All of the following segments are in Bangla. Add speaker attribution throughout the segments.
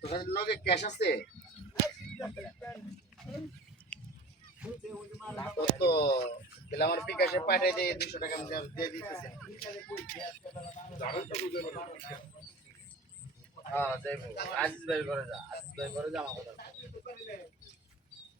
Speaker 1: তোর লগে ক্যাশ আছে? তো তাহলে আমার বিকাশে পাঠিয়ে দিয়ে দুশো টাকা আমি দিয়ে দিতেছি। হ্যাঁ যাইবো। আজিজ ভাই করে যা আজিজ ভাই করে যা আমার কথা।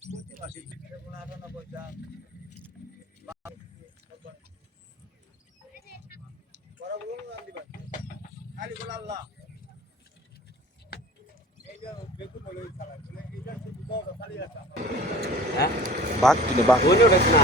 Speaker 2: কাটা দিতে পারেন
Speaker 3: বাঘ? কিনে বাঘ?
Speaker 4: ওই ওটা না?